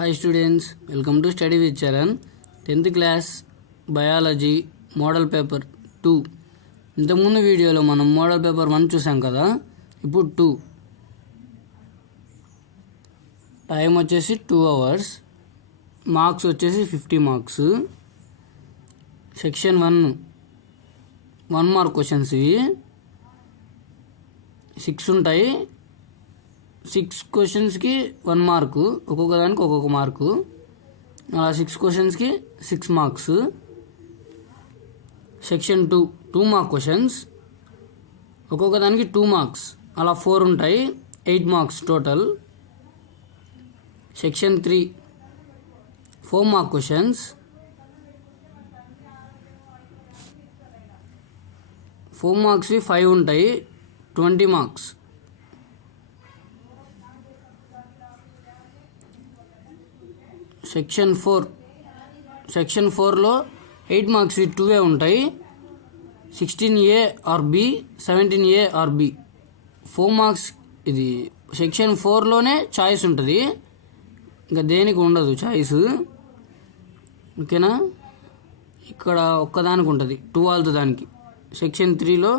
Hi students, welcome to Study with Charan. 10th class Biology Model Paper 2. ఇంతకుముందు వీడియోలో మనం model paper 1 చూసాం కదా. ఇప్పుడు 2 టైం వచ్చేసి 2 hours, మార్క్స్ వచ్చేసి 50 మార్క్స్. సెక్షన్ 1 మార్క్ క్వశ్చన్స్ ఇవి 6 ఉంటాయి. 6 క్వశ్చన్స్కి 1 మార్కు, ఒక్కొక్క దానికి ఒక్కొక్క మార్కు. అలా 6 క్వశ్చన్స్కి 6 మార్క్స్. సెక్షన్ 2 మార్క్ క్వశ్చన్స్, ఒక్కొక్క దానికి 2 మార్క్స్, అలా 4 ఉంటాయి, 8 marks total. Section 3 4 mark questions, 4 మార్క్స్వి 5 ఉంటాయి, 20 మార్క్స్. సెక్షన్ 4లో 8 మార్క్స్వి 2 ఉంటాయి, 16A or B, 17A or B. 4 marks. ఇది సెక్షన్ 4లోనే చాయిస్ ఉంటుంది, ఇంకా దేనికి ఉండదు చాయిస్. ఓకేనా, ఇక్కడ ఒక్కదానికి ఉంటుంది 12 దానికి. సెక్షన్ 3లో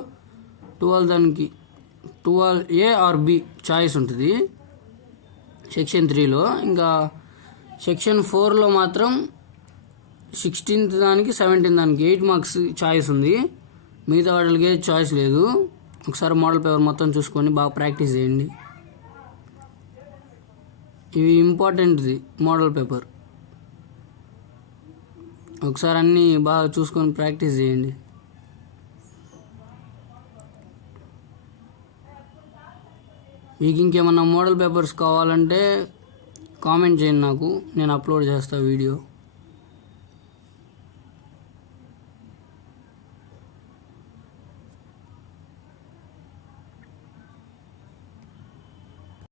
12 దానికి 12A ఆర్ బి చాయిస్ ఉంటుంది సెక్షన్ 3లో. ఇంకా సెక్షన్ 4లో మాత్రం 16th దానికి 17th దానికి 8 మార్క్స్ చాయిస్ ఉంది, మిగతా వాటికి చాయిస్ లేదు. ఒకసారి మోడల్ పేపర్ మొత్తం చూసుకొని బాగా ప్రాక్టీస్ చేయండి. ఇవి ఇంపార్టెంట్ది మోడల్ పేపర్, ఒకసారి అన్నీ బాగా చూసుకొని ప్రాక్టీస్ చేయండి. మీకు ఇంకేమన్నా మోడల్ పేపర్స్ కావాలంటే కామెంట్ చేయండి నాకు, నేను అప్లోడ్ చేస్తాను వీడియో.